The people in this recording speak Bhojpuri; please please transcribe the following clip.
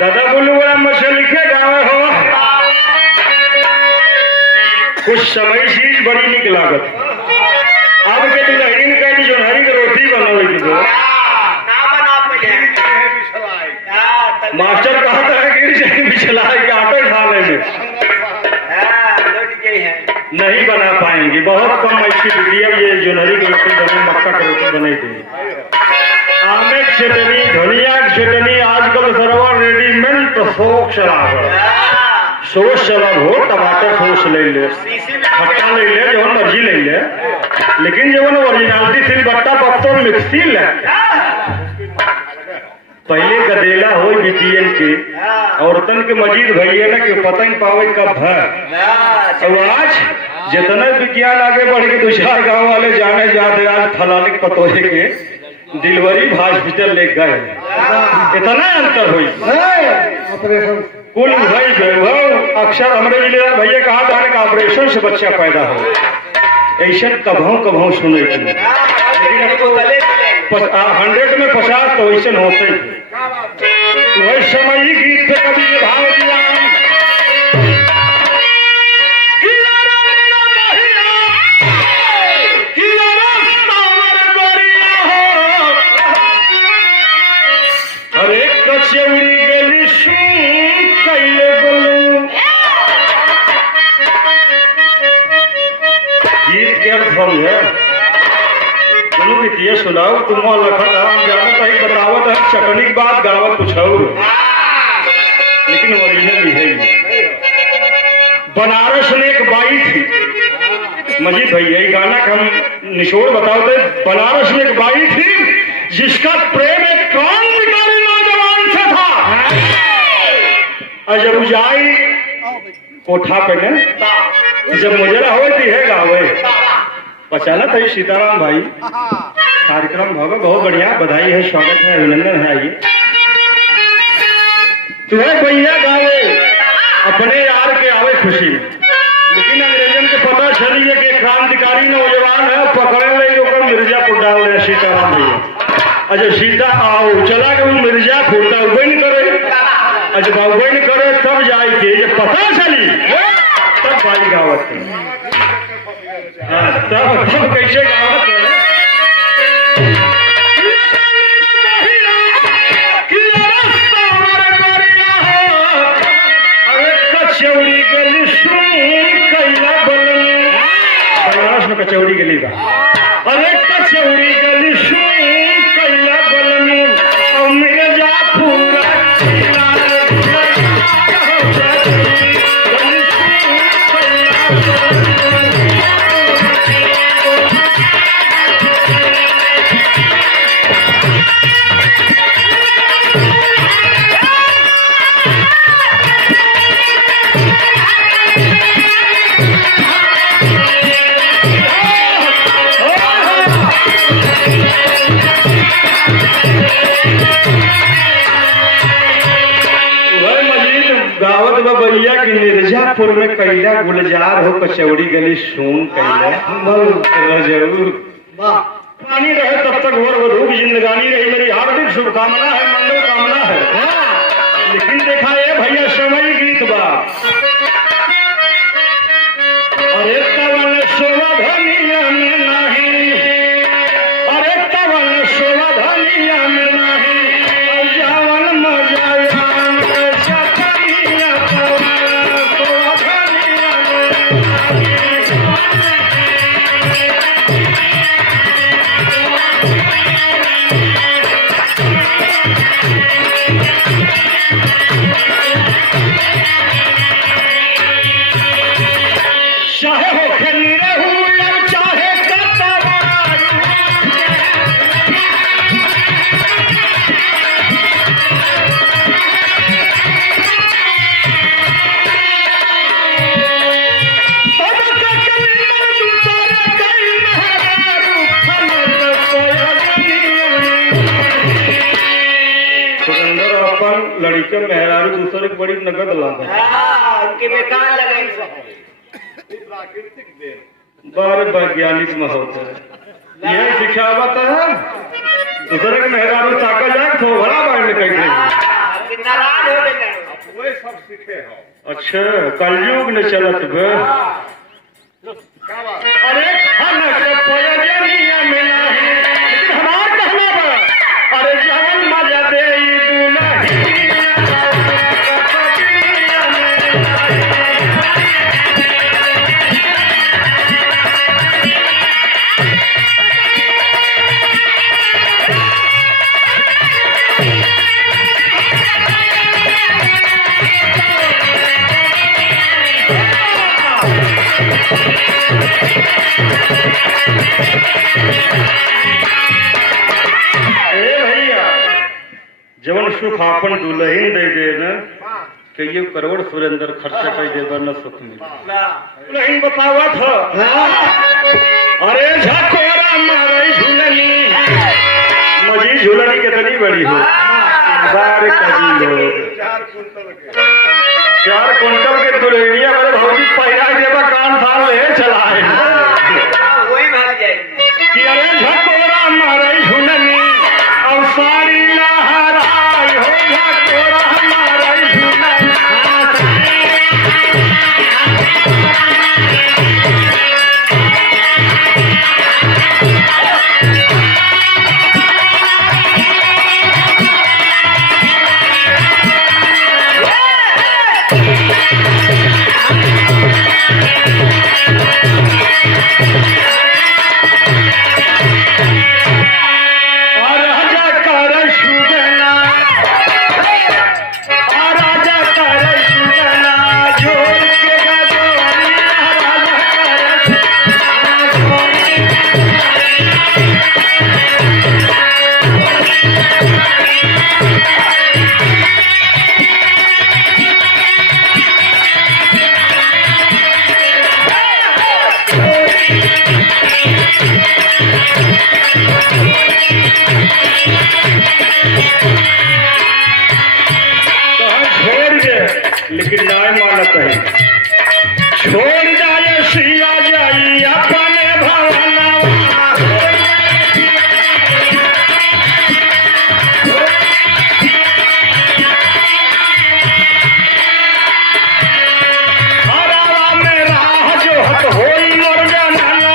दादा बोलू बड़ा मछली के गाँव हो कुछ समय चीज बड़ी निक लागत अब के दुल्हन का जो हरी के रोटी बनावे की दो मास्टर कहता है कि बिछला के आटे खा लेंगे नहीं बना पाएंगे बहुत कम ऐसी वीडियो ये जोनहरी की रोटी बने मक्का की रोटी बनी थी आमे की चटनी धनिया की चटनी आजकल सर्वर रेडीमेड तो सोच चला सोच चला हो टमाटर सोच ले खट्टा ले जो मर्जी ले लेकिन जो ओरिजिनलिटी सिल बट्टा पत्तो मिक्सी ले पहले गदेला हो बीपीएल के औरतन के मजीद भैया ना कि पता नहीं पावे कब है तो आज जितना विज्ञान आगे बढ़ के दो चार गाँव वाले जाने जाते आज फलाने पतोहे के डिलीवरी हॉस्पिटल ले गए इतना अंतर हुई कुल भाई वैभव अक्सर हमारे जिले भैया कहा था कि ऑपरेशन से बच्चा पैदा हो ऐसा कभों सुने लेकिन 100 में 50 तो ऐसा होते ही वही समय ही गीत पे कभी ये भाव दिया ये सुनाओ तुम लखत हम जानत है बतावत है चटनी की बात गावत कुछ और लेकिन ओरिजिनल ही है बनारस में एक बाई थी मजीद भैया ये गाना का हम निचोड़ बताओ थे बनारस में एक बाई थी जिसका प्रेम एक क्रांतिकारी नौजवान से था और जब जाई कोठा पे ने जब मुजरा हो है गावे पहचाना था सीताराम भाई कार्यक्रम होगा बहुत बढ़िया बधाई है स्वागत है अभिनंदन है आइए तुम्हें भैया गावे अपने यार के आवे खुशी लेकिन अंग्रेजन के पता चली है कि क्रांतिकारी नौजवान है पकड़े ले मिर्जापुर डाल रहे सीताराम भैया अच्छा सीता आओ चला के वो मिर्जापुर तब नहीं करे अच्छा उबे नहीं करे तब जाए के जब पता चली तब भाई गावत तब कैसे गावत है कचौड़ी गली बा अरे कचौड़ी गली कैला बलनी और मिर्जापुर मिर्जापुर में कैला गुलजार हो कचौड़ी गली सून कैला जरूर पानी रहे तब तक और वधू की जिंदगानी रही मेरी हार्दिक शुभकामना है मंगल कामना है लेकिन देखा ये भैया समय गीत बा अरे तवन शोभनिया में नहीं अरे तवन शोभनिया में नहीं जावन मजा लड़के मेहरारू दूसरे की बड़ी नगद लाभ है उनके बेकार लगाई बार वैज्ञानिक में होता है यह सिखावत है दूसरे के मेहरारू चाका जाए तो बड़ा बाढ़ निकल वही सब सीखे हो। अच्छा कलयुग न चलत बे। क्या बात? अरे खाना के प्रयोजनिया में नहीं लेकिन हमार कहना बा अरे जवन मजा दे दुलही जवन सुख आपन दुल्हन दे दे न कई करोड़ सुरेंद्र खर्चा कर दे न सुख मिले। दुल्हन बतावा था अरे झकोरा मारे झूलनी मजी झूलनी कितनी बड़ी हो सारे कजी लोग 4 कुंटल के दुल्हनिया मेरे भौजी पैरा देवा कान साल ले चलाए वही भाग जाए कि अरे झकोरा मारे झूलनी और सारी लहराई हो झकोरा मारे झूलनी। लेकिन नाय मानत है छोड़ जाए सिया जाई अपने भवनवा हरावा में राह जो हत होई मोर जनवा।